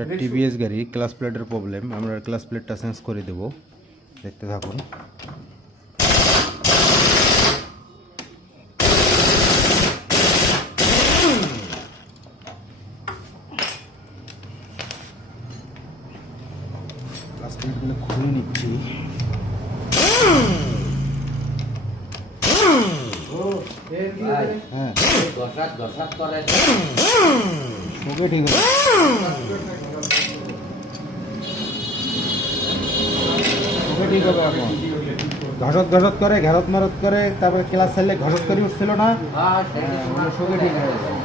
এটা টিভিএস গাড়ি ক্লাস প্লেটের প্রবলেম, আমরা ক্লাস প্লেটটা চেঞ্জ করে দেব, দেখতে থাকুন। ক্লাস প্লেটগুলো খুলে নিচ্ছি। হ্যাঁ ওকে, ঠিক আছে, ওকে ঠিক হবে। এখন ঘসত ঘসত করে ঘেরত মারত করে, তারপরে ক্লাস চাইলে ঘসত করে উঠছিল না, শোকে ঠিক হয়ে যাবে।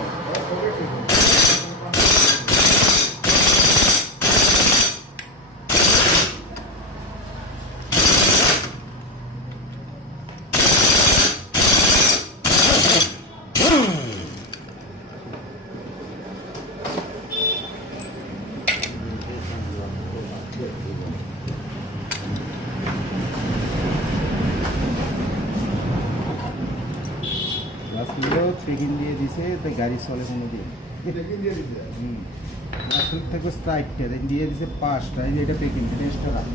পেকিং দিয়ে দিছে, তো গাড়ি চলে কোনো দিন। আসল থেকে স্ট্রাইকটা দিয়ে দিছে 5টা, এটা পেকিং রেস্টটা রাখ।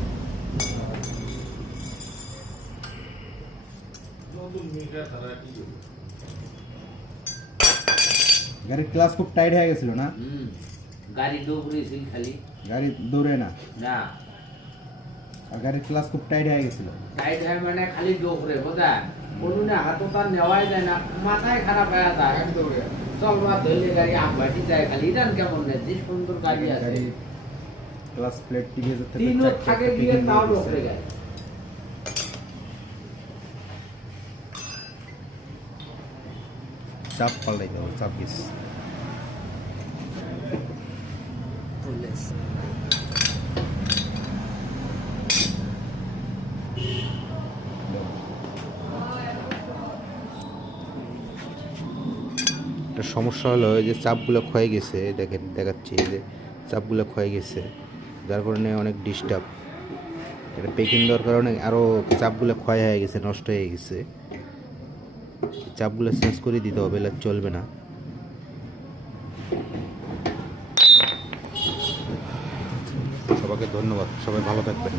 গাড়ির ক্লাস খুব টাইট হয়ে গেছিল না, গাড়ি দৌড়েছিল খালি, গাড়ি দৌড়ে না, না আর গাড়ির ক্লাস খুব টাইট হয়ে গেছিল। টাইট হয় মানে খালি দৌড়ে বোঝা, কোনো না হাতও তার নেওয়াই যায় না, মাথায় খারাপ হয়ে যায়, চল মা ধরলে গাড়ি আমবাটি যায় খালি। ইরান কেমন নেই, যে সুন্দর গাড়ি আছে, ক্লাস প্লেট টিভিএস থেকে তিনও থাকে গিয়ে তাও দৌড়ে যায়। চাপ পাল্টাইতে হবে, চাপ গেস। একটা সমস্যা হলো যে চাপগুলো ক্ষয়ে গেছে, দেখেন দেখাচ্ছি যে চাপগুলো ক্ষয়ে গেছে, যার কারণে অনেক ডিস্টার্ব। এটা পেকিং দেওয়ার কারণে আরও চাপগুলো ক্ষয় হয়ে গেছে, নষ্ট হয়ে গেছে। চাপগুলো চেঞ্জ করে দিতে হবে, এলে চলবে না। সবাইকে ধন্যবাদ, সবাই ভালো থাকবেন।